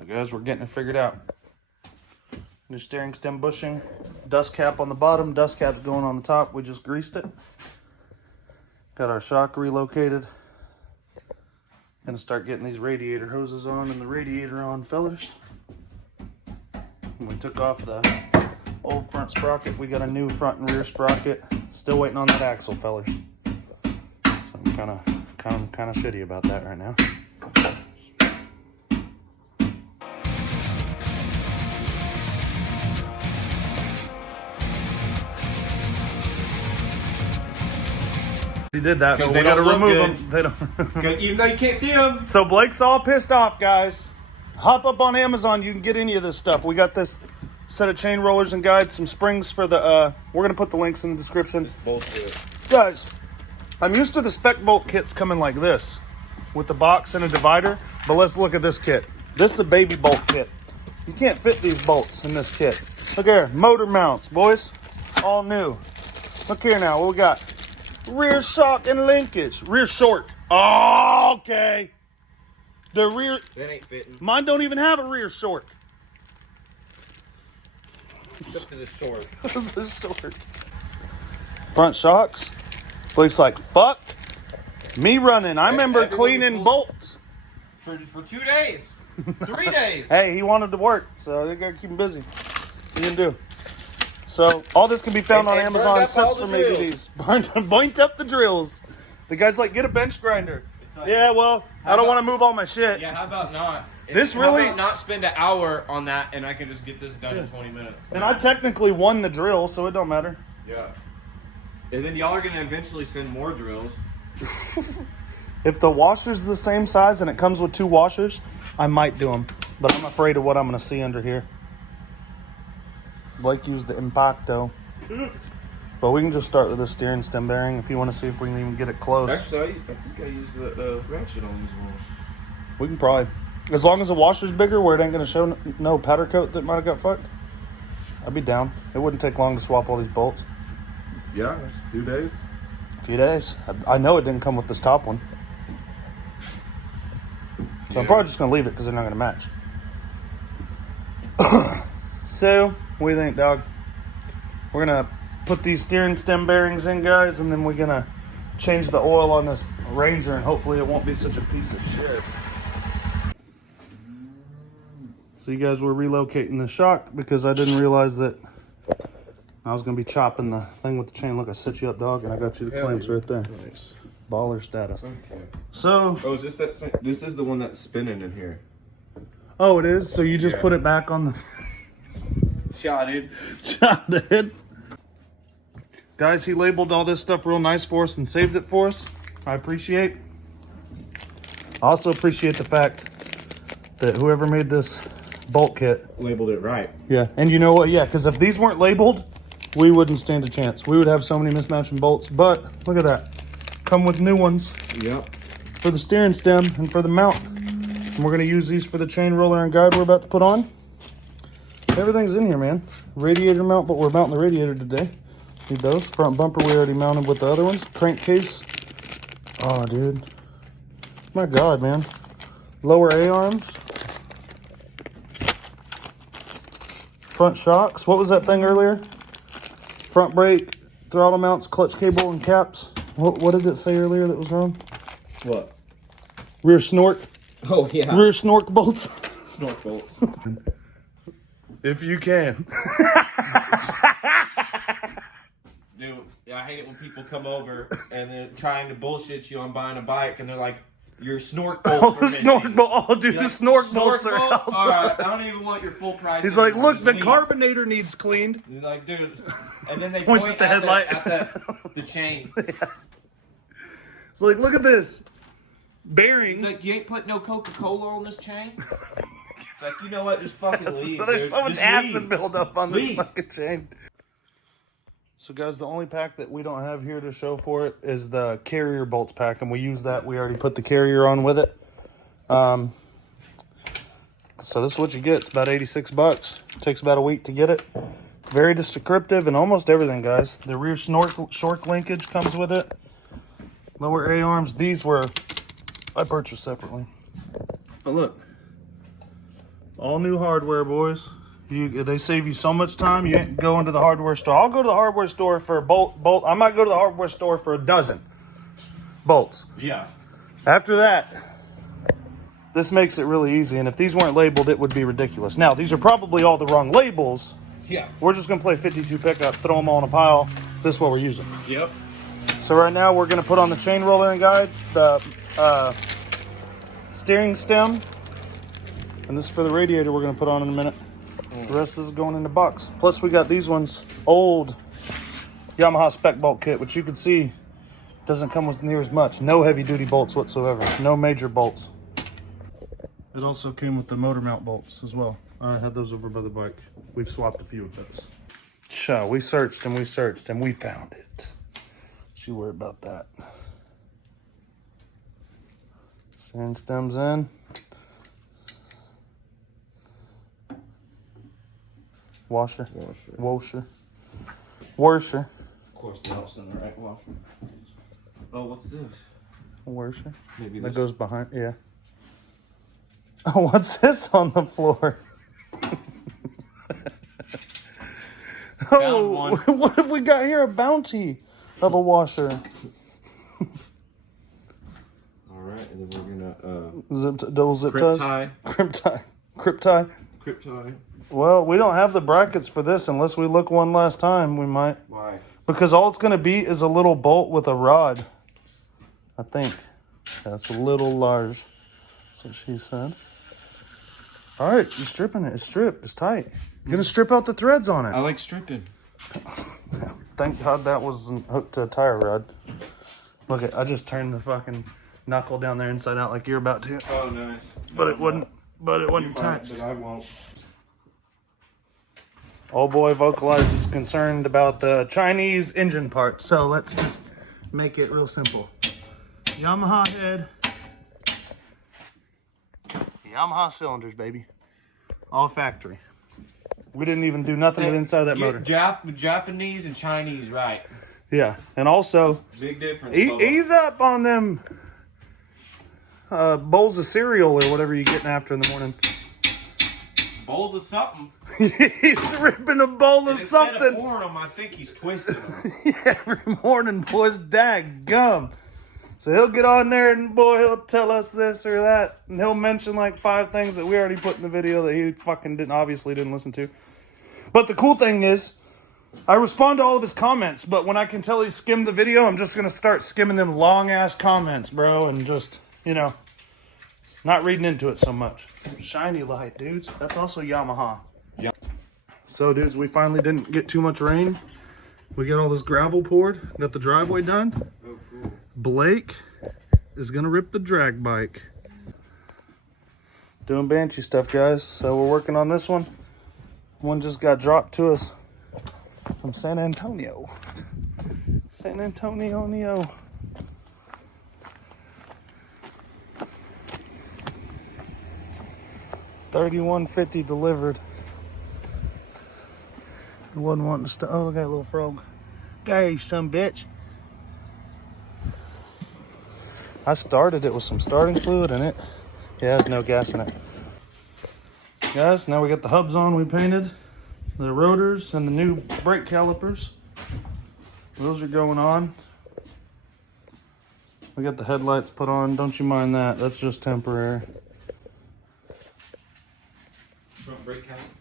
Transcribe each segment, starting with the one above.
So guys, we're getting it figured out. New steering stem bushing, dust cap on the bottom, dust cap's going on the top. We just greased it. Got our shock relocated. Gonna start getting these radiator hoses on and the radiator on, fellas. And we took off the old front sprocket. We got a new front and rear sprocket. Still waiting on that axle, fellas. So I'm kind of shitty about that right now. He did that, but we gotta remove them. They don't. Even though you can't see them. So Blake's all pissed off, guys. Hop up on Amazon. You can get any of this stuff. We got this set of chain rollers and guides, some springs for the. We're gonna put the links in the description. It's bullshit, guys. I'm used to the spec bolt kits coming like this, with the box and a divider. But let's look at this kit. This is a baby bolt kit. You can't fit these bolts in this kit. Look here, motor mounts, boys, all new. Look here now, what we got? Rear shock and linkage. Rear short. Oh, okay. The rear. That ain't fitting. Mine don't even have a rear short. Except because it's short. This is short. Front shocks. Blake's like, fuck me running. I remember cleaning bolts. For 2 days. 3 days. Hey, he wanted to work, so they gotta keep him busy. What you gonna do? So all this can be found on Amazon, except for maybe these. Burnt up the drills. The guy's like, get a bench grinder. Yeah, well, I don't want to move all my shit. Yeah, how about not? This how really about not spend an hour on that, and I can just get this done in 20 minutes. And I technically won the drill, so it don't matter. Yeah. And then y'all are gonna eventually send more drills. If the washer's the same size and it comes with 2 washers, I might do them. But I'm afraid of what I'm gonna see under here. Blake used the Impacto. But we can just start with the steering stem bearing if you want to see if we can even get it close. Actually, I think I used the ratchet on these ones. We can probably. As long as the washer's bigger where it ain't going to show no powder coat that might have got fucked, I'd be down. It wouldn't take long to swap all these bolts. Yeah, 2 days. A few days. I know it didn't come with this top one. So I'm probably just going to leave it because they're not going to match. So, what do you think, dog? We're going to put these steering stem bearings in, guys, and then we're going to change the oil on this Ranger, and hopefully it won't be such a piece of shit. So you guys were relocating the shock because I didn't realize that I was going to be chopping the thing with the chain. Look, I set you up, dog, and I got you the clamps right there. Nice. Baller status. Okay. So... Oh, is this that same? This is the one that's spinning in here. Oh, it is? So you just put it back on the... Shot, dude. Shot, dude. Guys, he labeled all this stuff real nice for us and saved it for us. I appreciate. I also appreciate the fact that whoever made this bolt kit Labeled it right. Yeah, and you know what? Yeah, because if these weren't labeled, we wouldn't stand a chance. We would have so many mismatching bolts. But look at that. Come with new ones. Yep. For the steering stem and for the mount. And we're going to use these for the chain roller and guide we're about to put on. Everything's in here, man. Radiator mount, but we're mounting the radiator today. Need those. Front bumper we already mounted with the other ones. Crankcase. Oh, dude. My God, man. Lower A-arms. Front shocks. What was that thing earlier? Front brake, throttle mounts, clutch cable, and caps. What did it say earlier that was wrong? What? Rear snork. Oh, yeah. Rear snork bolts. Snork bolts. If you can. Dude, I hate it when people come over and they're trying to bullshit you on buying a bike and they're like, your snork bolts are missing. Snork bolt. Oh, dude, You're the like, snork bolts are bolt? out. All right, I don't even want your full price. He's like, look, Just the leave. carbonator needs cleaned. He's like, dude. And then they Points point at the headlight. at the chain. Yeah. It's like, look at this bearing. He's like, you ain't put no Coca-Cola on this chain? It's like, you know what? Just fucking leave. There's dude. so much Just acid leave. buildup on this Leave. fucking chain. So guys, the only pack that we don't have here to show for it is the carrier bolts pack, and we use that. We already put the carrier on with it. So this is what you get. It's about 86 bucks. It takes about a week to get it. Very descriptive and almost everything, guys. The rear short linkage comes with it. Lower A-arms. These were I purchased separately. But look. All new hardware, boys. They save you so much time. You ain't going to the hardware store. I'll go to the hardware store for a bolt. I might go to the hardware store for a dozen bolts. Yeah. After that, this makes it really easy. And if these weren't labeled, it would be ridiculous. Now, these are probably all the wrong labels. Yeah. We're just going to play 52 pickup, throw them all in a pile. This is what we're using. Yep. So right now, we're going to put on the chain rolling guide, the steering stem, and this is for the radiator we're going to put on in a minute. The rest is going in the box. Plus, we got these ones, old Yamaha spec bolt kit, which you can see doesn't come with near as much. No heavy duty bolts whatsoever. No major bolts. It also came with the motor mount bolts as well. I had those over by the bike. We've swapped a few of those. So we searched and we searched and we found it. Don't you worry about that. Steering stems in. Washer. Of course, the out's in the right washer. Oh, what's this? Washer. Maybe that this goes behind. Yeah. Oh, what's this on the floor? Oh, one. What have we got here? A bounty of a washer. All right, and then we're gonna double zip ties. Crimp tie. Well, we don't have the brackets for this unless we look one last time. We might. Why? Because all it's going to be is a little bolt with a rod. I think. That's a little large. That's what she said. All right, you're stripping it. It's stripped. It's tight. You're going to strip out the threads on it. I like stripping. Thank God that wasn't hooked to a tire rod. Look, I just turned the fucking knuckle down there inside out like you're about to. Oh, nice. But it wouldn't. But it wasn't touched. But I won't. Old boy vocalized is concerned about the Chinese engine part, so let's just make it real simple. Yamaha head. Yamaha cylinders, baby. All factory. We didn't even do nothing to the inside of that motor. Japanese and Chinese, right. Yeah, and also, big difference. Ease up on them bowls of cereal or whatever you're getting after in the morning. Bowls of something. He's ripping a bowl of something. Instead of pouring them, I think he's twisting them. Yeah, every morning, boys, daggum. So he'll get on there and, boy, he'll tell us this or that. And he'll mention like 5 things that we already put in the video that he fucking obviously didn't listen to. But the cool thing is, I respond to all of his comments, but when I can tell he skimmed the video, I'm just going to start skimming them long-ass comments, bro, and just, you know, not reading into it so much. Shiny light, dudes. That's also Yamaha. Yep. So, dudes, we finally didn't get too much rain. We got all this gravel poured, got the driveway done. Oh, cool. Blake is going to rip the drag bike. Doing Banshee stuff, guys. So we're working on this one. One just got dropped to us from San Antonio. San Antonio, Neo. $31.50 delivered. He wasn't wanting to stop. Oh, look at that little frog. Gary, some bitch. I started it with some starting fluid in it. Yeah, there's no gas in it. Guys, now we got the hubs on. We painted the rotors and the new brake calipers. Those are going on. We got the headlights put on. Don't you mind that. That's just temporary. Front brake caliper.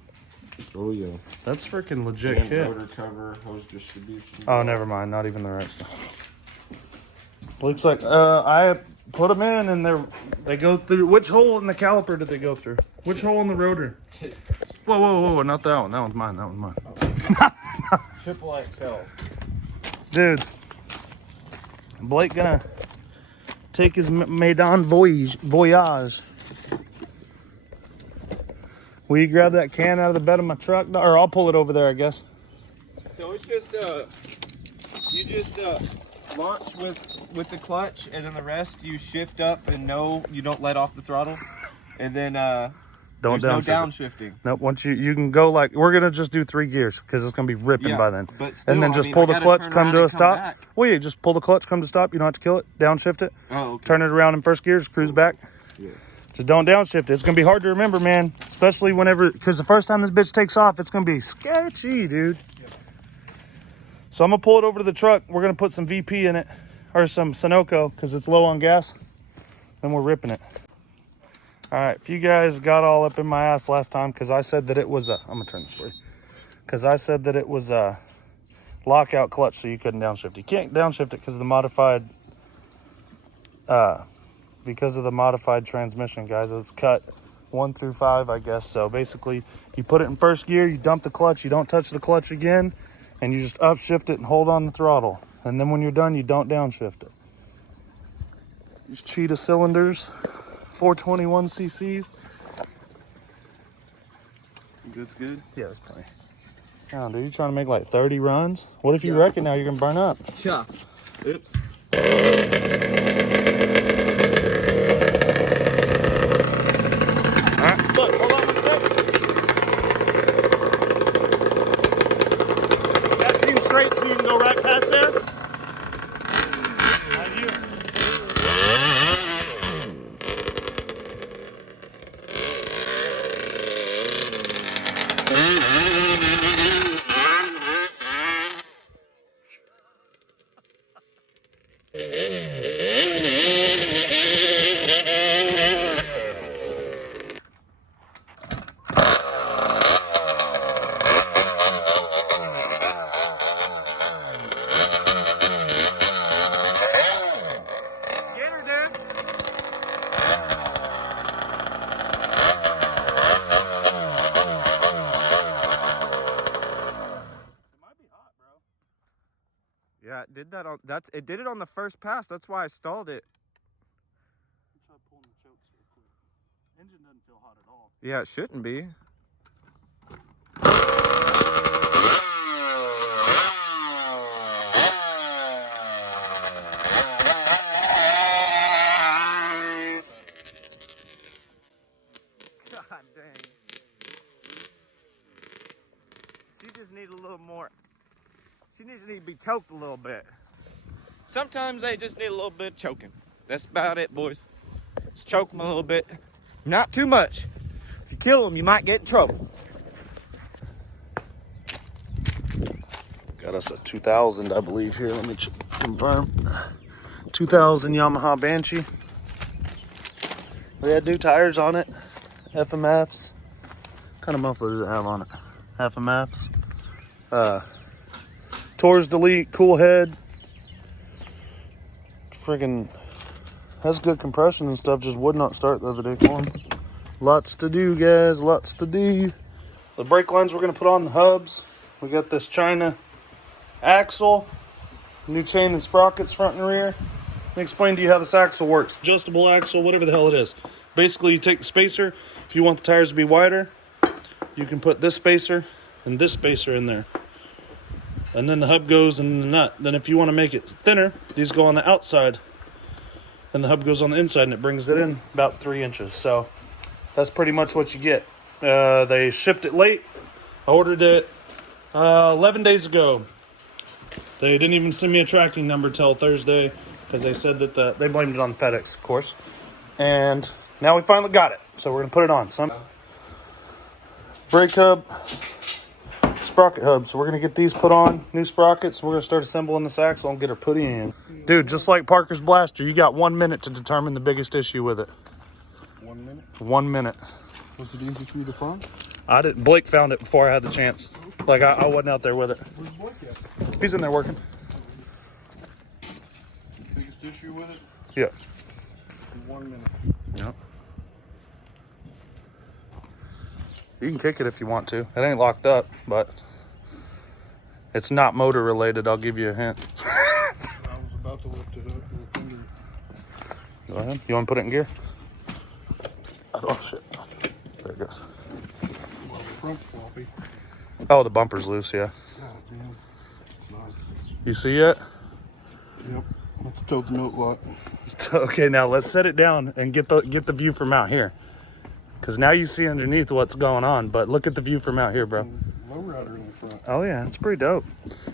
Oh yeah. That's freaking legit kit. Rotor cover, hose distribution. Oh, never mind. Not even the right stuff. Looks like I put them in and they go through. Which hole in the caliper did they go through? Which hole in the rotor? Whoa! Not that one. That one's mine. That one's mine. Triple XL. Dudes, Blake gonna take his maiden voyage. Will you grab that can out of the bed of my truck, or I'll pull it over there, I guess. So it's just you just launch with the clutch, and then the rest you shift up, and no, you don't let off the throttle, and then Don't there's no downshift. downshifting. Nope. Once you can go like we're gonna just do 3 gears because it's gonna be ripping by then. But still, and then just pull the clutch, come to a stop. Well, yeah, just pull the clutch, come to stop. You don't have to kill it. Downshift it. Oh, okay. Turn it around in first gear. Just cruise back. Yeah. Just don't downshift it. It's gonna be hard to remember, man. It's especially whenever, because the first time this bitch takes off, it's gonna be sketchy, dude. Yep. So I'm gonna pull it over to the truck. We're gonna put some VP in it, or some Sunoco, because it's low on gas. Then we're ripping it. All right, if you guys got all up in my ass last time, because I said that it was a, I'm gonna turn this for you, because I said that it was a lockout clutch, so you couldn't downshift. You can't downshift it because of the modified transmission, guys. It's cut 1 through 5, I guess. So basically, you put it in first gear, you dump the clutch, you don't touch the clutch again, and you just upshift it and hold on the throttle. And then when you're done, you don't downshift it. These cheetah cylinders, 421 cc's. Good's good. Yeah, that's plenty. Oh, dude, you trying to make like 30 runs? What if you wreck it now? You're gonna burn up. Yeah. Oops. Alright, look, hold on 1 second. That seems straight, so you can go right past there. Not you. Get her, dude. Yeah, it did that on it did it on the first pass. That's why I stalled it. Try pulling the chokes real quick. Engine doesn't feel hot at all. Yeah, it shouldn't be. God dang. She just needs a little more. She needs to be choked a little bit. Sometimes they just need a little bit of choking. That's about it, boys. Just choke them a little bit. Not too much. If you kill them, you might get in trouble. Got us a 2000, I believe, here. Let me confirm. 2000 Yamaha Banshee. We had new tires on it. FMFs. What kind of muffler does it have on it? FMFs. Tours delete, cool head. Friggin' has good compression and stuff, just would not start the other day for him. Lots to do, guys, lots to do. The brake lines we're gonna put on the hubs. We got this China axle, new chain and sprockets front and rear. Let me explain to you how this axle works. Adjustable axle, whatever the hell it is. Basically, you take the spacer. If you want the tires to be wider, you can put this spacer and this spacer in there. And then the hub goes in the nut. Then if you want to make it thinner, these go on the outside. And the hub goes on the inside and it brings it in about 3 inches. So that's pretty much what you get. They shipped it late. I ordered it 11 days ago. They didn't even send me a tracking number till Thursday because they said that they blamed it on FedEx, of course. And now we finally got it. So we're going to put it on. Some brake hub, sprocket hub. So we're going to get these put on, new sprockets. We're going to start assembling this axle and get her put in. Dude, just like Parker's Blaster, you got 1 minute to determine the biggest issue with it. 1 minute? 1 minute. Was it easy for you to find? I didn't. Blake found it before I had the chance. Like, I wasn't out there with it. Where's Blake at? He's in there working. Biggest issue with it? Yeah. 1 minute. Yep. You can kick it if you want to. It ain't locked up, but it's not motor related. I'll give you a hint. I was about to lift it up with a finger. Go ahead. You want to put it in gear? Oh, shit. There it goes. Well, the front's floppy. Oh, the bumper's loose, yeah. God damn. Nice. You see it? Yep. Let's tow the note lock. Okay, now let's set it down and get the view from out here. Because now you see underneath what's going on, but look at the view from out here, bro. Lowrider in the front. Oh, yeah, it's pretty dope.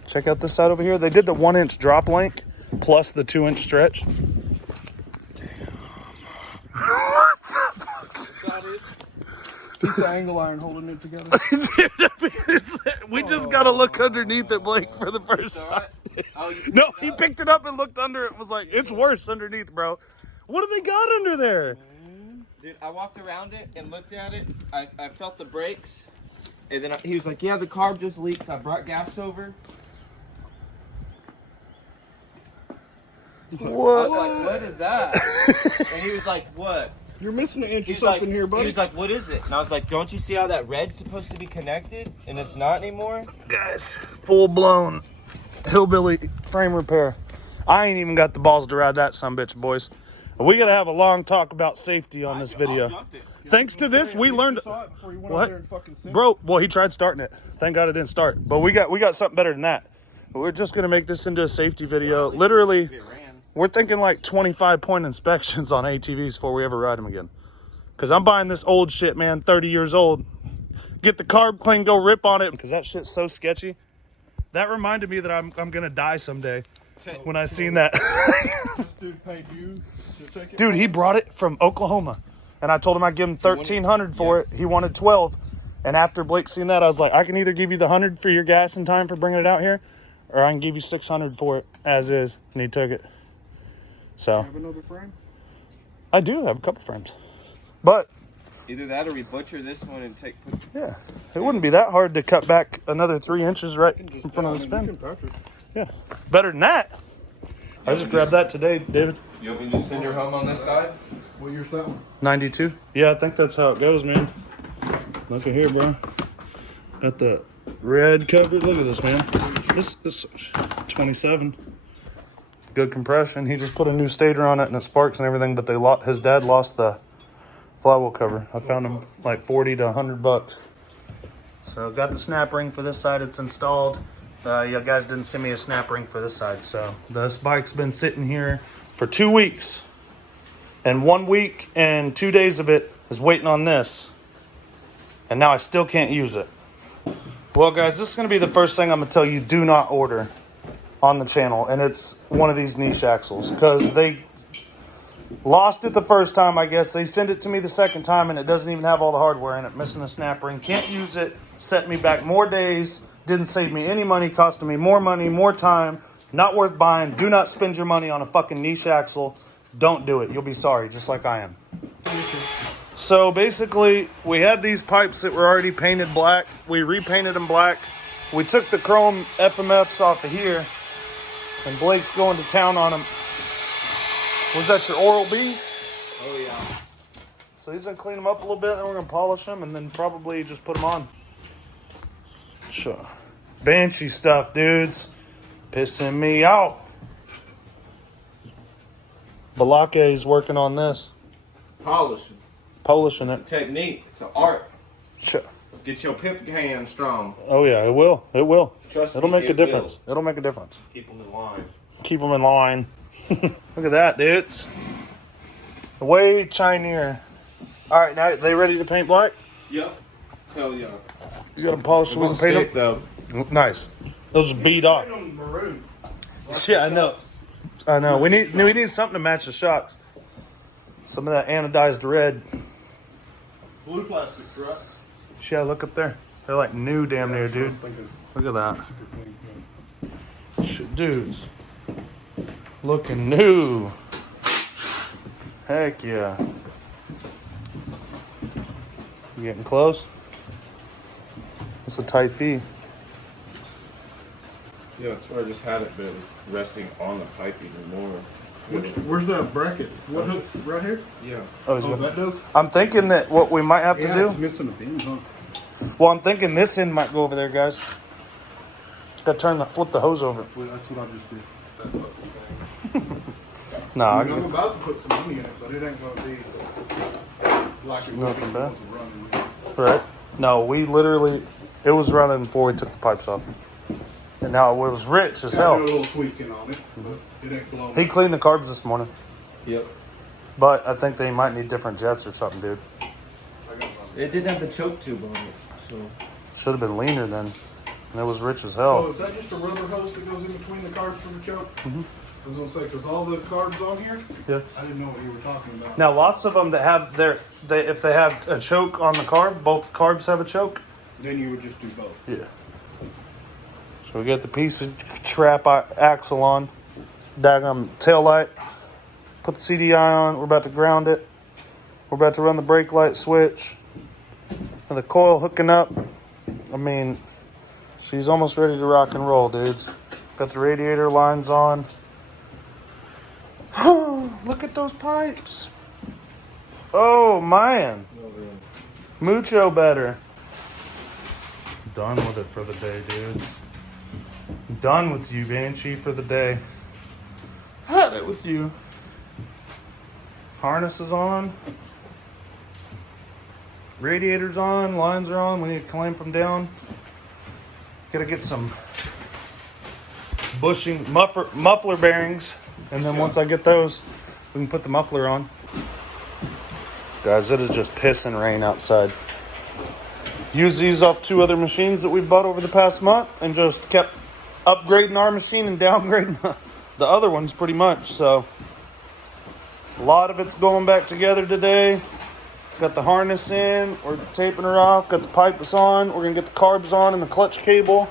Check out this side over here. They did the 1 inch drop link plus the 2 inch stretch. What the fuck? It's the angle iron holding it together. We just gotta look underneath it, Blake, for the first time. Oh, you No, he picked it up and looked under it and was like, it's worse underneath, bro. What do they got under there? Dude, I walked around it and looked at it. I felt the brakes. And then he was like, yeah, the carb just leaks. I brought gas over. I was like, what is that? And he was like, what? You're missing an inch or He's something like, here, buddy. He was like, what is it? And I was like, don't you see how that red's supposed to be connected? And it's not anymore? Guys, full-blown hillbilly frame repair. I ain't even got the balls to ride that sumbitch, boys. We gotta have a long talk about safety on this video. Thanks to this, we learned. What? Bro, well, he tried starting it. Thank God it didn't start. But we got something better than that. We're just gonna make this into a safety video. Literally, we're thinking like 25-point inspections on ATVs before we ever ride them again. Cause I'm buying this old shit, man, 30 years old. Get the carb clean, go rip on it, because that shit's so sketchy. That reminded me that I'm gonna die someday when I seen that. This dude paid you to take it. Dude, he brought it from Oklahoma, and I told him I'd give him $1,300 for it. He wanted 12, and after Blake seen that, I was like, I can either give you the 100 for your gas and time for bringing it out here, or I can give you 600 for it as is. And he took it. So You have another frame? I do have a couple frames, but Either that or we butcher this one and take. yeah, it wouldn't be that hard to cut back another 3 inches right in front of this You fin. can touch it. Yeah, better than that. I just grabbed that today, David. You want me to just send her home on this side? What year's that one? 92. Yeah, I think that's how it goes, man. Look at here, bro. Got the red cover. Look at this, man. This 27. Good compression. He just put a new stator on it and it sparks and everything, but his dad lost the flywheel cover. I found him like 40 to 100 bucks. So got the snap ring for this side. It's installed. You guys didn't send me a snap ring for this side. So this bike's been sitting here for 2 weeks. And 1 week and 2 days of it is waiting on this. And now I still can't use it. Well, guys, this is going to be the first thing I'm going to tell you do not order on the channel. And it's one of these niche axles. Because they lost it the first time, I guess. They sent it to me the second time and it doesn't even have all the hardware in it. Missing the snap ring. Can't use it. Set me back more days. Didn't save me any money. Costing me more money, more time. Not worth buying. Do not spend your money on a fucking niche axle. Don't do it. You'll be sorry, just like I am. So basically, we had these pipes that were already painted black. We repainted them black. We took the chrome FMFs off of here. And Blake's going to town on them. Was that your Oral-B? Oh, yeah. So he's going to clean them up a little bit, then we're going to polish them, and then probably just put them on. Sure. Banshee stuff, dudes. Pissing me off. Balake's working on this. Polishing. Polishing it. It's a technique. It's an art. Sure. Get your pip hand strong. Oh, yeah, it will. It will. Trust It'll me, make a it difference. It'll make a difference. Keep them in line. Keep them in line. Look at that, dudes. Way Chineer. All right, now they ready to paint black? Yep. Hell yeah. You got them polished so we can paint them? though. Nice. Those are beat off. Maroon. Yeah, I know. I know. We need something to match the shocks. Some of that anodized red. Blue plastics, right? Yeah, look up there. They're like new damn near, dude. Look at that. Dudes. Looking new. Heck yeah. You getting close? It's a tight feed. Yeah, that's where I just had it, but it was resting on the pipe even more. Where's that bracket? What hook's right here? Yeah. Oh, he's Oh, good. that does? I'm thinking that what we might have to Yeah, do. it's missing a beam, huh? Well, I'm thinking this end might go over there, guys. Got to flip the hose over. Well, that's what I just did. Nah, I mean, I'm about to put some money in it, but it ain't going to be like it would be Nothing if it bad. wasn't running. right? No, we literally, it was running before we took the pipes off. And now it was rich as I do a hell. little tweaking on it, but it ain't blowing. He cleaned the carbs this morning, Yep. but I think they might need different jets or something, dude. I got my- It didn't have the choke tube on it, so. Should have been leaner then. And it was rich as So hell. is that just a rubber hose that goes in between the carbs for the choke? I was gonna say, because all the carbs on here, Yeah. I didn't know what you were talking about. Now, lots of them that have if they have a choke on the carb, both carbs have a choke. Then you would just do both. Yeah. So we got the piece of trap axle on, daggum tail light. Put the CDI on. We're about to ground it. We're about to run the brake light switch. And the coil hooking up. I mean, she's almost ready to rock and roll, dudes. Got the radiator lines on. Look at those pipes. Oh, man. Mucho better. Done with it for the day, dude. Done with you, Banshee, for the day. Had it with you. Harness is on. Radiator's on. Lines are on. We need to clamp them down. Gotta get some bushing muffler bearings. And then once I get those, we can put the muffler on. Guys, it is just pissing rain outside. Used these off 2 other machines that we've bought over the past month and just kept upgrading our machine and downgrading the other ones pretty much. So a lot of it's going back together today. Got the harness in. We're taping her off. Got the pipes on. We're going to get the carbs on and the clutch cable.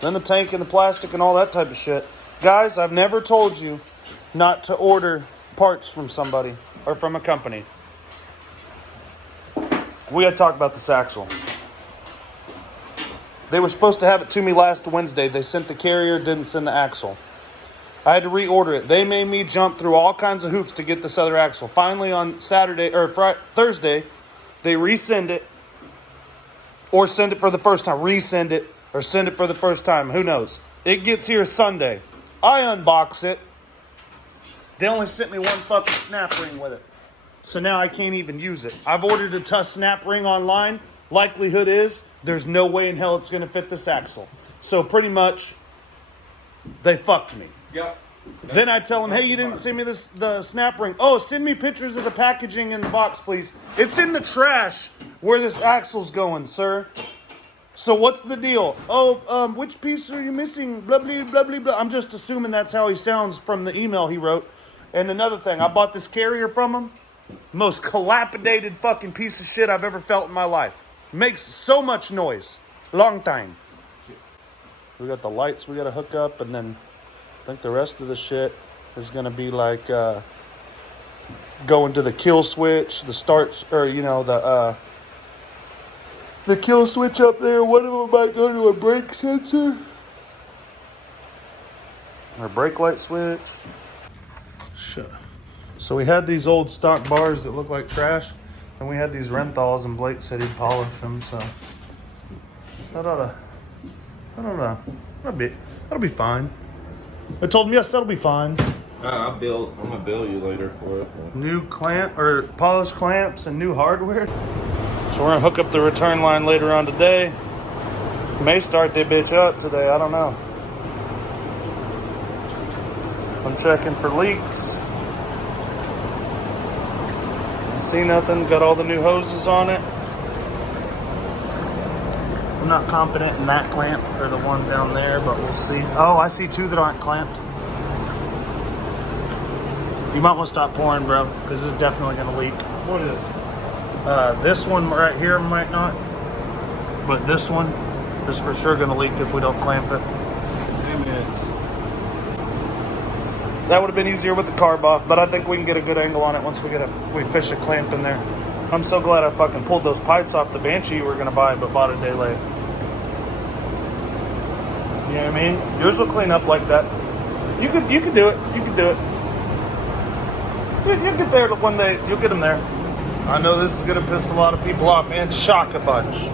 Then the tank and the plastic and all that type of shit. Guys, I've never told you not to order parts from somebody or from a company. We got to talk about this axle. They were supposed to have it to me last Wednesday. They sent the carrier, didn't send the axle. I had to reorder it. They made me jump through all kinds of hoops to get this other axle. Finally on Thursday, they resend it or send it for the first time. Resend it or send it for the first time. Who knows? It gets here Sunday. I unbox it. They only sent me one fucking snap ring with it. So now I can't even use it. I've ordered a Tuss snap ring online. Likelihood is there's no way in hell it's going to fit this axle. So pretty much, they fucked me. Yep. Then I tell them, hey, you didn't send me the snap ring. Oh, send me pictures of the packaging in the box, please. It's in the trash where this axle's going, sir. So what's the deal? Oh, which piece are you missing? Blah, blah, blah, blah, blah. I'm just assuming that's how he sounds from the email he wrote. And another thing, I bought this carrier from him. Most dilapidated fucking piece of shit I've ever felt in my life. Makes so much noise. Long time. We got the lights we got to hook up, and then I think the rest of the shit is going to be like going to the kill switch, the starts, or the kill switch up there. One of them might go to a brake sensor or brake light switch. Shit. So we had these old stock bars that look like trash, and we had these Renthals, and Blake said he'd polish them, so that'll be fine. I told him, yes, that'll be fine. I'm gonna bill you later for it. New clamp or polished clamps and new hardware. So we're gonna hook up the return line later on today. May start that bitch up today. I don't know. I'm checking for leaks. See nothing. Got all the new hoses on it. I'm not confident in that clamp or the one down there, but we'll see. Oh, I see 2 that aren't clamped. You might want to stop pouring, bro, because this is definitely going to leak. What is? This one right here might not, but this one is for sure going to leak if we don't clamp it. Amen. That would have been easier with the carb off, but I think we can get a good angle on it once we fish a clamp in there. I'm so glad I fucking pulled those pipes off the Banshee we were going to buy, but bought a day late. You know what I mean? Yours will clean up like that. You could do it. You could do it. You'll get there one day. You'll get them there. I know this is going to piss a lot of people off and shock a bunch.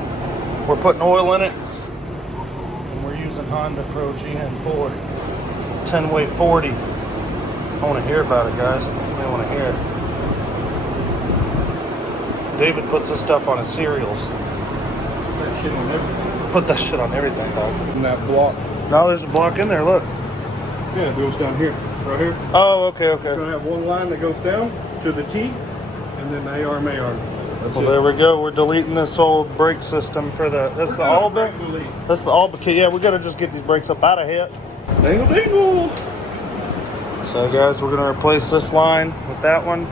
We're putting oil in it, and we're using Honda Pro GN4 10-weight 40. I want to hear about it, guys. I want to hear it. David puts this stuff on his cereals. That shit on everything. Put that shit on everything, dog. And that block. Now there's a block in there, look. Yeah, it goes down here. Right here. Oh, okay. We're going to have one line that goes down to the T, and then the AR Mayor. Well, there we go. We're deleting this old brake system for the... That's the Alba? That's the Alba kit. Yeah, we got to just get these brakes up out of here. Dingle dingle. So guys, we're gonna replace this line with that one.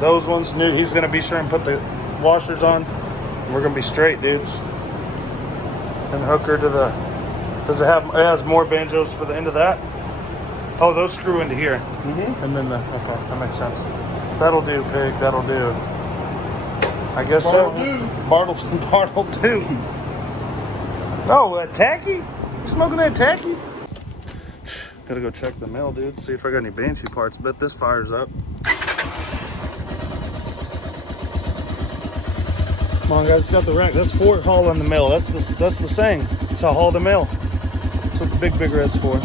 Those ones new. He's gonna be sure and put the washers on. We're gonna be straight, dudes. And hook her to the. Does it have? It has more banjos for the end of that. Oh, those screw into here. Mm-hmm. And then the. Okay, that makes sense. That'll do, pig. That'll do. I guess Bartle so. do. Bartle do. Oh, that tacky? You smoking that tacky? Gotta go check the mail, dude. See if I got any Banshee parts. Bet this fires up. Come on, guys. It's got the rack. That's for hauling the mail. That's the saying. It's how haul the mail. That's what the big red's for.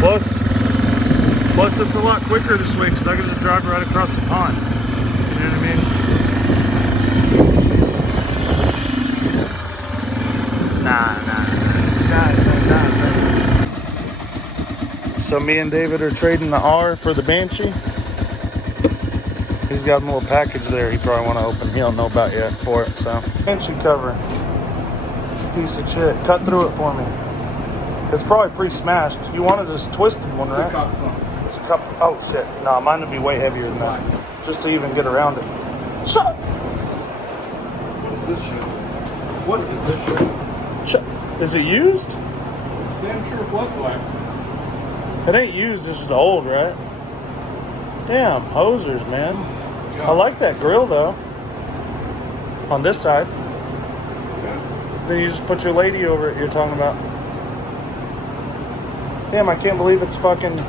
Plus it's a lot quicker this way because I can just drive right across the pond. You know what I mean? Nah, son. So me and David are trading the R for the Banshee. He's got a little package there he probably want to open. He don't know about yet for it, so. Banshee cover. Piece of shit. Cut through it for me. It's probably pre-smashed. You wanted this twisted one, right? It's a cup. Oh, shit. No, mine would be way heavier than that. Just to even get around it. Shut! What is this shit? What is this shit? Shut. Is it used? Damn sure flat black. It ain't used, it's just old, right? Damn, hosers, man. I like that grill, though. On this side. Yeah. Then you just put your lady over it you're talking about. Damn, I can't believe it's fucking...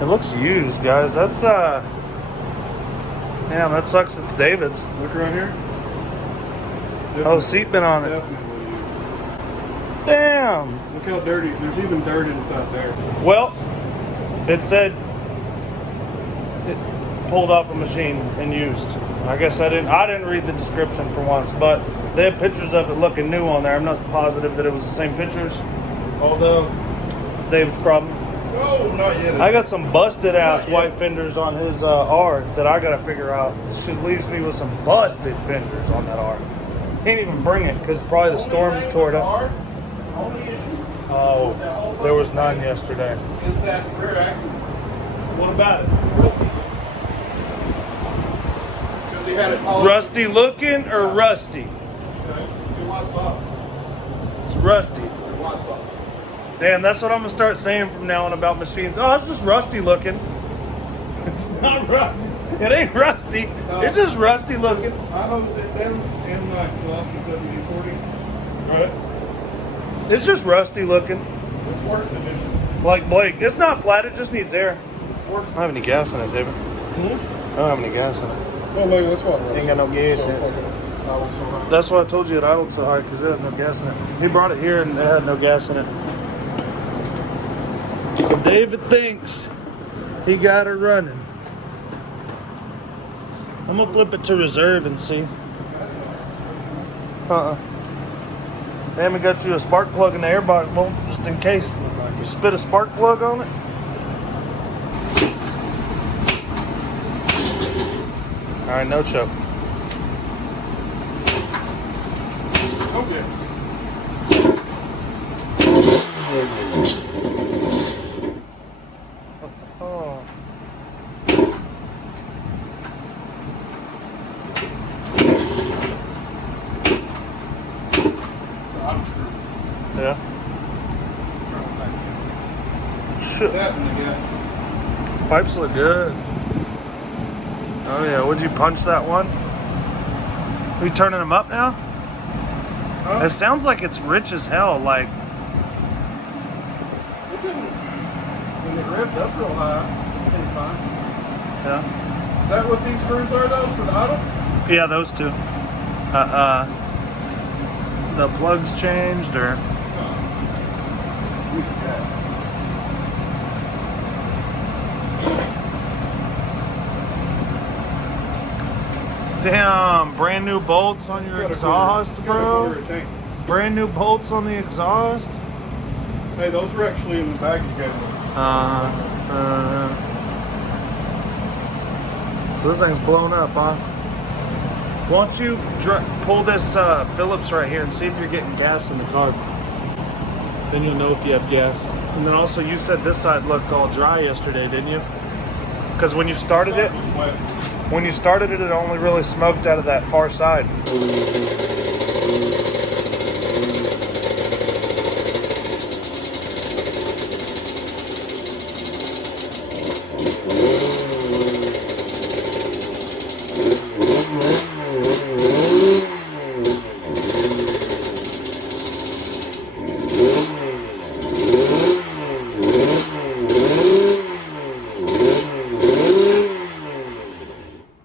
It looks used, guys. That's, Damn, that sucks it's David's. Look right here. Oh, seat been on it. Definitely used. Damn! Look how dirty. There's even dirt inside there. Well, it said it pulled off a machine and used. I guess I didn't read the description for once, but they have pictures of it looking new on there. I'm not positive that it was the same pictures, although it's David's problem. No, not yet. I got some busted ass white fenders on his R that I gotta figure out. Shit leaves me with some busted fenders on that R. Can't even bring it because probably the storm tore it up. Only issue Oh, there was none yesterday. is that rear axle. What about it? Because he had it all. Rusty looking or rusty? It wants off. It's rusty. It wants off. Damn, that's what I'm gonna start saying from now on about machines. Oh, it's just rusty looking. It's not rusty. It ain't rusty. It's just rusty looking. I hose it down in my exhaust with WD-40. Right. It's just rusty looking. It's works edition. Like Blake. It's not flat, it just needs air. Works. I don't have any gas in it, David. I don't have any gas in it. Well, maybe that's what it was. Ain't got no gas in it. fucking idle so high. That's why I told you it idled so high, because it has no gas in it. He brought it here and it had no gas in it. So David thinks he got her running. I'm gonna flip it to reserve and see. They haven't got you a spark plug in the air box, well, just in case. You spit a spark plug on it. All right, no choke. Okay. Oh. Yeah. Shit. That and the gas. Pipes look good. Oh yeah, would you punch that one? Are you turning them up now? Huh? It sounds like it's rich as hell, like. It didn't. When it revved up real high, it seemed fine. Yeah. Is that what these screws are, though, for the idle? Yeah, those two. The plugs changed, or Sweet gas. damn, brand new bolts on your exhaust, It's got a bro. quarter tank. Brand new bolts on the exhaust. Hey, those are actually in the bag you gave me. So this thing's blown up, huh? Why don't you pull this Phillips right here and see if you're getting gas in the car? Then you'll know if you have gas. And then also you said this side looked all dry yesterday, didn't you? Because when you started it, it only really smoked out of that far side.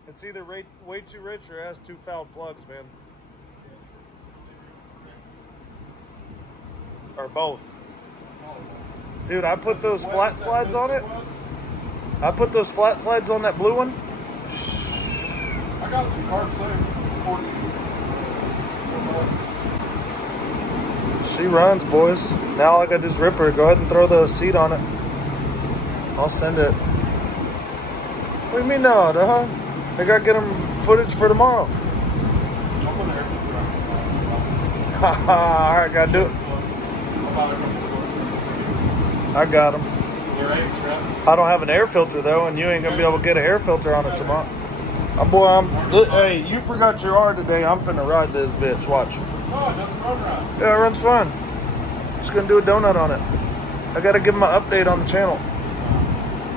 It's either way too rich or has two fouled plugs, man. Or both. Dude, I put those flat slides on it. I put those flat slides on that blue one. I got some carb saved. 40. She runs, boys. Now all I gotta do is rip her. Go ahead and throw the seat on it. I'll send it. What do you mean no, dog? I gotta get them footage for tomorrow. Alright, gotta do it. I got them. I don't have an air filter though, and you ain't gonna be able to get an air filter on it tomorrow. Hey, you forgot your R today. I'm finna ride this bitch. Watch. Yeah, it runs fine. Just gonna do a donut on it. I gotta give him an update on the channel.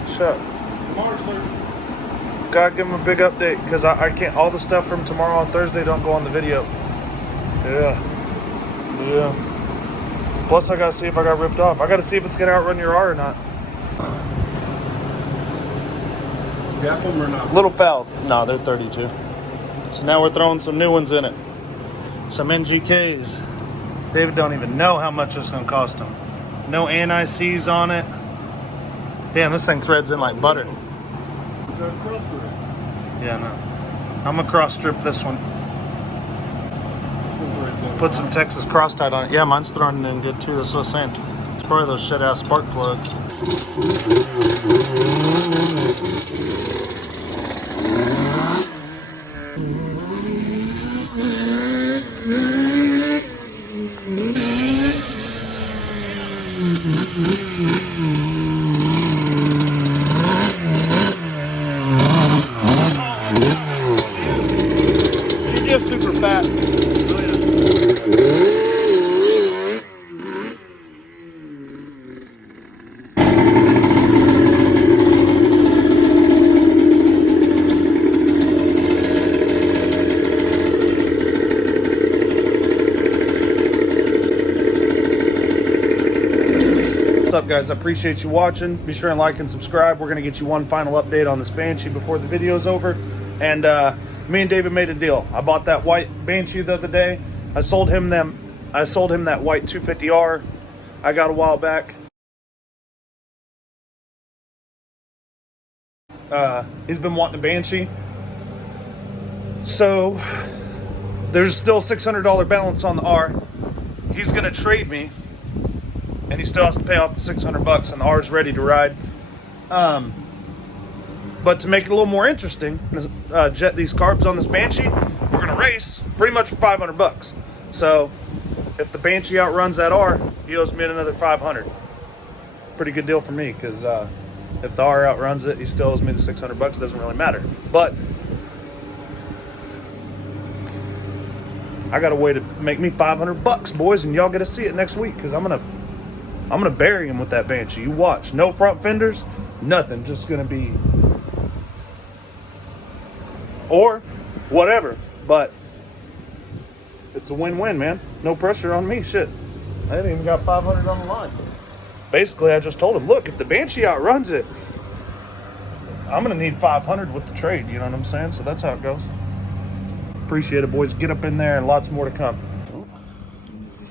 Shut. Tomorrow's Thursday. Gotta give him a big update because I can't. All the stuff from tomorrow on Thursday don't go on the video. Yeah. Plus, I gotta see if I got ripped off. I gotta see if it's gonna outrun your R or not. Gap them or not? Little fouled. No, they're 32. So now we're throwing some new ones in it. Some NGKs. David don't even know how much it's gonna cost him. No anti-seize on it. Damn, this thing threads in like butter. Got a cross strip. Yeah, no. I'm gonna cross strip this one. Put some Texas cross tied on it. Yeah, mine's throwing in good too. That's what I'm saying. It's probably those shit ass spark plugs. She gets super fat. What's up, guys? I appreciate you watching. Be sure and like and subscribe. We're going to get you one final update on this Banshee before the video's over. And me and David made a deal. I bought that white Banshee the other day. I sold him that white 250R I got a while back. He's been wanting a Banshee. So there's still $600 balance on the R. He's going to trade me. And he still has to pay off the $600, and the R is ready to ride. But to make it a little more interesting, jet these carbs on this Banshee, we're gonna race pretty much for $500. So if the Banshee outruns that R, he owes me another $500. Pretty good deal for me, because if the R outruns it, he still owes me the $600. It doesn't really matter. But I got a way to make me $500, boys, and y'all get to see it next week, because I'm gonna bury him with that Banshee. You watch. No front fenders, nothing. Just gonna be, or whatever. But it's a win-win, man. No pressure on me. Shit, I haven't even got 500 on the line. Basically, I just told him, look, if the Banshee outruns it, I'm gonna need 500 with the trade. You know what I'm saying? So that's how it goes. Appreciate it, boys. Get up in there, and lots more to come.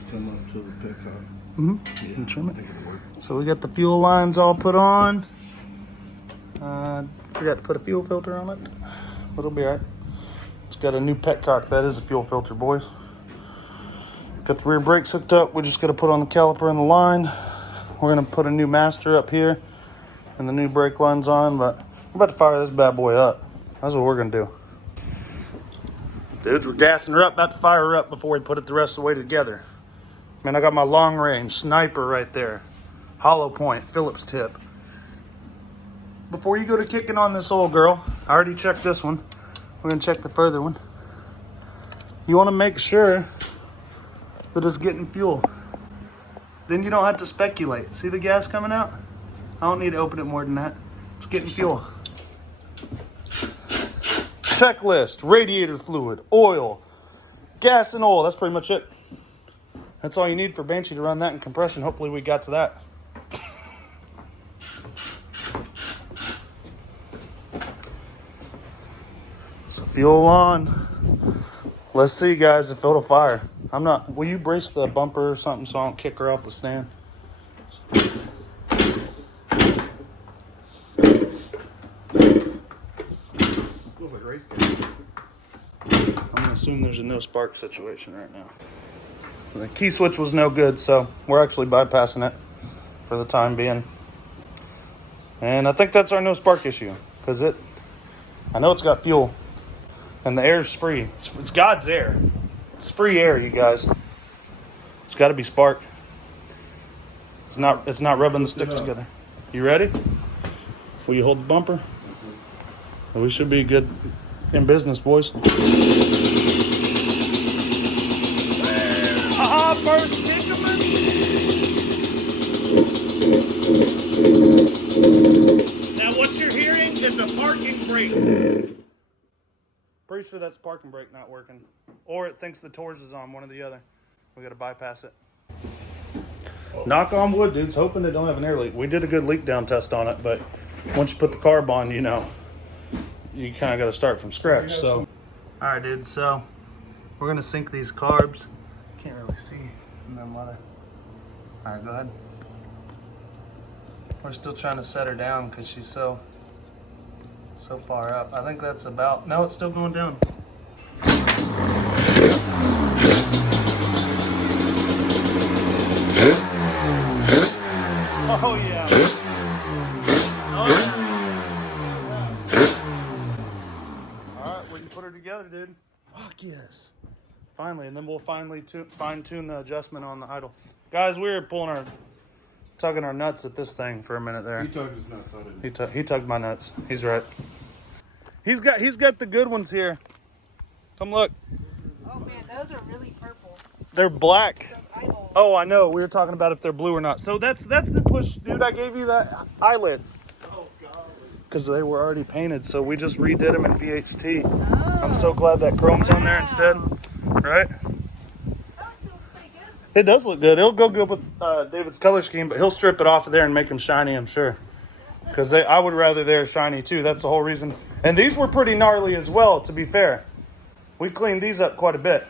Come up to the pickup. Yeah, trim it. So we got the fuel lines all put on. Forgot to put a fuel filter on it, but it'll be all right. It's got a new petcock. That is a fuel filter, boys. Got the rear brakes hooked up. We just got to put on the caliper and the line. We're gonna put a new master up here, and the new brake line's on. But we're about to fire this bad boy up. That's what we're gonna do. Dudes, we're gassing her up, about to fire her up before we put it the rest of the way together. Man, I got my long range sniper right there. Hollow point, Phillips tip. Before you go to kicking on this old girl, I already checked this one. We're gonna check the further one. You wanna make sure that it's getting fuel. Then you don't have to speculate. See the gas coming out? I don't need to open it more than that. It's getting fuel. Checklist, radiator fluid, oil, gas and oil. That's pretty much it. That's all you need for Banshee to run that in compression. Hopefully we got to that. So fuel on. Let's see, guys, if it'll fire. I'm not. Will you brace the bumper or something so I don't kick her off the stand? Feels like race game. I'm gonna assume there's a no spark situation right now. The key switch was no good, so we're actually bypassing it for the time being. And I think that's our no spark issue, because I know it's got fuel, and the air's free. It's God's air. It's free air, you guys. It's got to be spark. It's not rubbing the sticks together. You ready? Will you hold the bumper? Well, we should be good in business, boys. First Tinkerman. Now what you're hearing is a parking brake. Pretty sure that's parking brake not working. Or it thinks the Torch is on, one or the other. We gotta bypass it. Knock on wood, dudes. Hoping they don't have an air leak. We did a good leak down test on it, but once you put the carb on, you know, you kind of got to start from scratch. So, all right, dudes. So we're gonna sink these carbs. Can't really see in them leather. All right, go ahead. We're still trying to set her down because she's so far up. I think that's about. No, it's still going down. Oh yeah. Oh yeah. All right, we can put her together, dude. Fuck yes. Finally, and then we'll finally fine-tune the adjustment on the idle. Guys, we were tugging our nuts at this thing for a minute there. He tugged his nuts. I didn't. He tugged my nuts. He's right. He's got the good ones here. Come look. Oh man, those are really purple. They're black. Those eyeballs. Oh, I know. We were talking about if they're blue or not. So that's the push, dude. I gave you that eyelets. Oh, God. Because they were already painted, so we just redid them in VHT. Oh. I'm so glad that chrome's on there instead. Right? That feels pretty good. It does look good. It'll go good with David's color scheme, but he'll strip it off of there and make them shiny, I'm sure. Because I would rather they're shiny too. That's the whole reason. And these were pretty gnarly as well, to be fair. We cleaned these up quite a bit.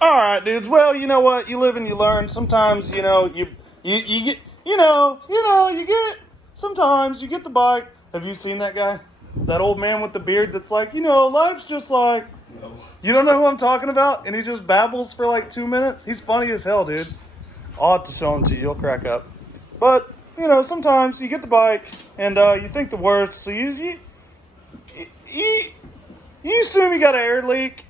All right, dudes. Well, you know what? You live and you learn. Sometimes, you know, you get, sometimes you get the bike. Have you seen that guy? That old man with the beard that's like, life's just like, No. you don't know who I'm talking about? And he just babbles for like 2 minutes. He's funny as hell, dude. I'll have to show him to you. You'll crack up. But, sometimes you get the bike and you think the worst. So you assume you got an air leak.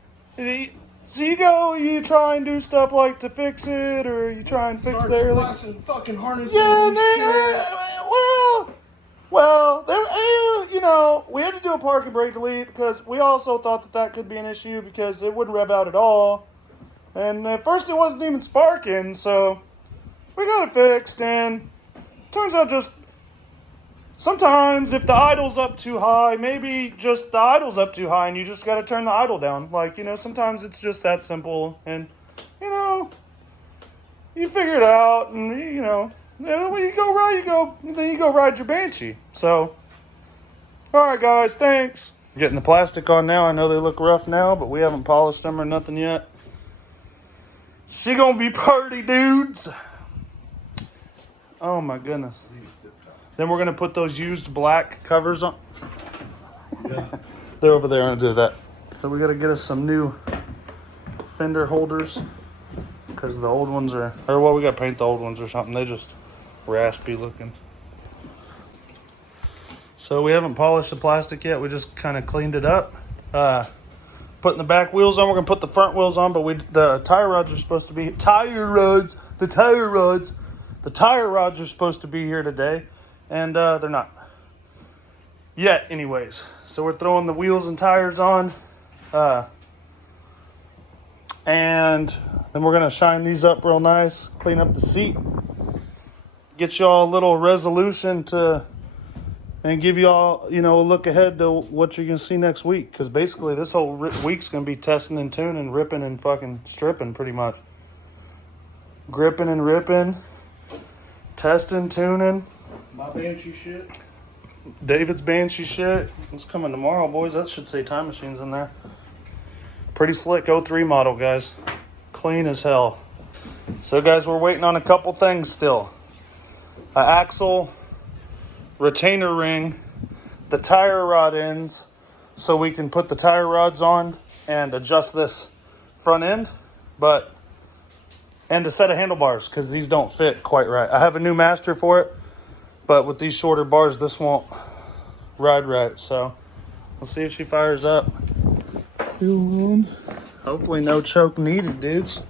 So you try and do stuff like to fix it, or you try and fix the air leak. Fucking harness. Yeah, we had to do a parking brake delete because we also thought that could be an issue because it wouldn't rev out at all. And at first it wasn't even sparking, so we got it fixed. And turns out just sometimes if the idle's up too high, maybe just the idle's up too high and you just got to turn the idle down. Like, sometimes it's just that simple. And, you figure it out and, when you go ride your Banshee. So, all right, guys, thanks. Getting the plastic on now. I know they look rough now, but we haven't polished them or nothing yet. She gonna be pretty, dudes. Oh my goodness. Then we're gonna put those used black covers on. Yeah. They're over there under that. So we gotta get us some new fender holders because the old ones we gotta paint the old ones or something. They just raspy looking. So we haven't polished the plastic yet. We just kind of cleaned it up. putting the back wheels on. We're gonna put the front wheels on, but the tire rods are supposed to be the tire rods are supposed to be here today, and they're not yet. Anyways, so we're throwing the wheels and tires on, and then we're gonna shine these up real nice, clean up the seat, get y'all a little resolution and give y'all, a look ahead to what you're going to see next week. Because basically this whole week's going to be testing and tuning, ripping and fucking stripping pretty much. Gripping and ripping, testing, tuning. My Banshee shit. David's Banshee shit. It's coming tomorrow, boys. That should say Time Machines in there. Pretty slick 03 model, guys. Clean as hell. So, guys, we're waiting on a couple things still. An axle, retainer ring, the tire rod ends, so we can put the tire rods on and adjust this front end, and a set of handlebars, because these don't fit quite right. I have a new master for it, but with these shorter bars, this won't ride right. So we'll see if she fires up. Fuel on. Hopefully no choke needed, dudes.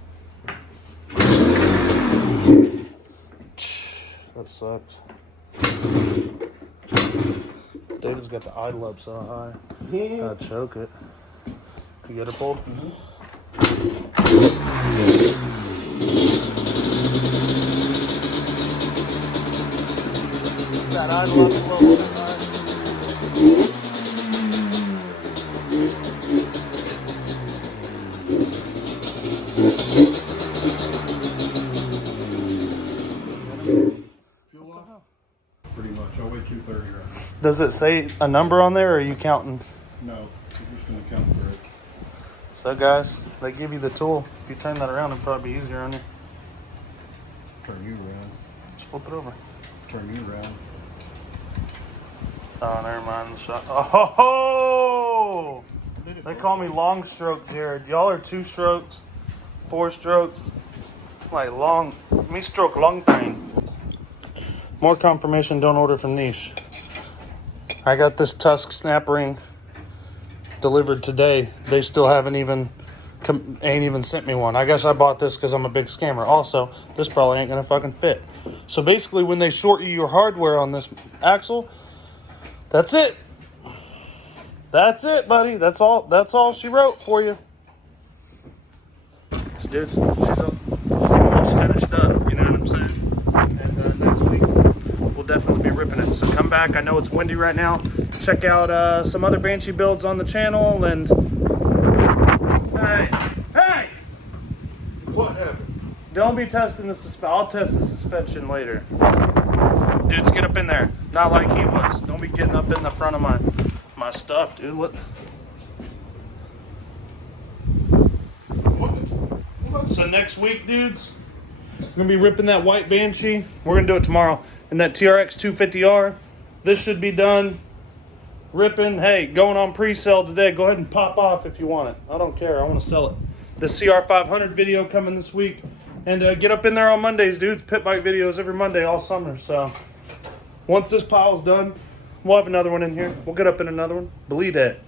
That sucks. David's got the idle up so high. Gotta choke it. You get it pulled? That idle up a little bit high. Fuel off? Pretty much. I'll wait 2:30 right now. Does it say a number on there, or are you counting? No, I'm just going to count for it. So, guys, they give you the tool. If you turn that around, it'd probably be easier on you. Turn you around. Just flip it over. Turn you around. Oh, never mind the shot. Oh! They call me long stroke, Jared. Y'all are 2 strokes, 4 strokes. Like long, me stroke long time. More confirmation, don't order from Niche. I got this Tusk snap ring delivered today. They still haven't even sent me one. I guess I bought this because I'm a big scammer. Also, this probably ain't gonna fucking fit. So basically, when they short you your hardware on this axle, that's it. That's it, buddy. That's all she wrote for you. Dude, she's almost finished up. You know what I'm saying? And next week we'll definitely be ripping it. So come back. I know it's windy right now. Check out some other Banshee builds on the channel. And hey, What happened? don't be testing the suspension. I'll test the suspension later. Dudes, get up in there. Not like he was. Don't be getting up in the front of my stuff, dude. What? So next week, dudes, we're gonna be ripping that white Banshee. We're gonna do it tomorrow. And that TRX 250R. This should be done. Ripping. Hey, going on pre-sale today. Go ahead and pop off if you want it. I don't care. I want to sell it. The CR500 video coming this week. And get up in there on Mondays, dudes. Pit bike videos every Monday all summer. So once this pile's done, we'll have another one in here. We'll get up in another one. Believe that.